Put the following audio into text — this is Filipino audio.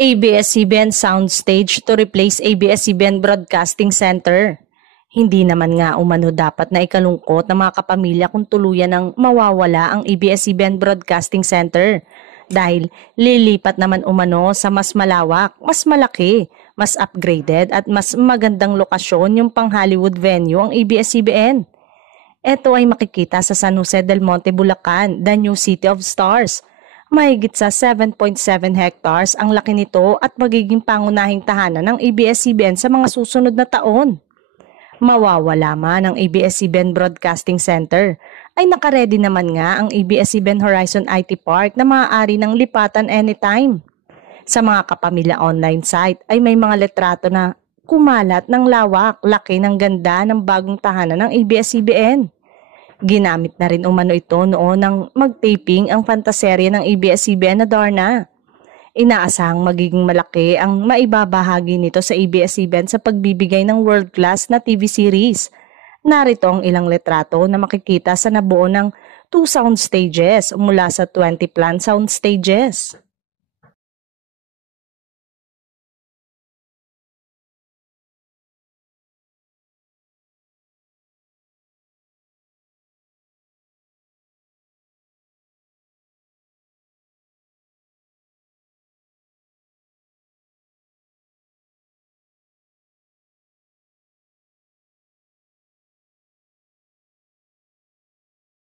ABS-CBN soundstage to replace ABS-CBN Broadcasting Center. Hindi naman nga umano dapat na ikalungkot ng mga kapamilya kung tuluyan ng mawawala ang ABS-CBN Broadcasting Center dahil lilipat naman umano sa mas malawak, mas malaki, mas upgraded at mas magandang lokasyon yung pang Hollywood venue ang ABS-CBN. Ito ay makikita sa San Jose del Monte, Bulacan, the new City of Stars. Mahigit sa 7.7 hectares ang laki nito at magiging pangunahing tahanan ng ABS-CBN sa mga susunod na taon. Mawawala man ang ABS-CBN Broadcasting Center, ay nakaredy naman nga ang ABS-CBN Horizon IT Park na maaari ng lipatan anytime. Sa mga kapamilya online site ay may mga litrato na kumalat ng lawak, laki ng ganda ng bagong tahanan ng ABS-CBN. Ginamit na rin umano ito noon nang mag-taping ang fantaserye ng ABS-CBN na Darna. Inaasahang magiging malaki ang maibabahagi nito sa ABS-CBN sa pagbibigay ng world-class na TV series. Narito ang ilang litrato na makikita sa nabuo ng 2 sound stages mula sa 20 planned sound stages.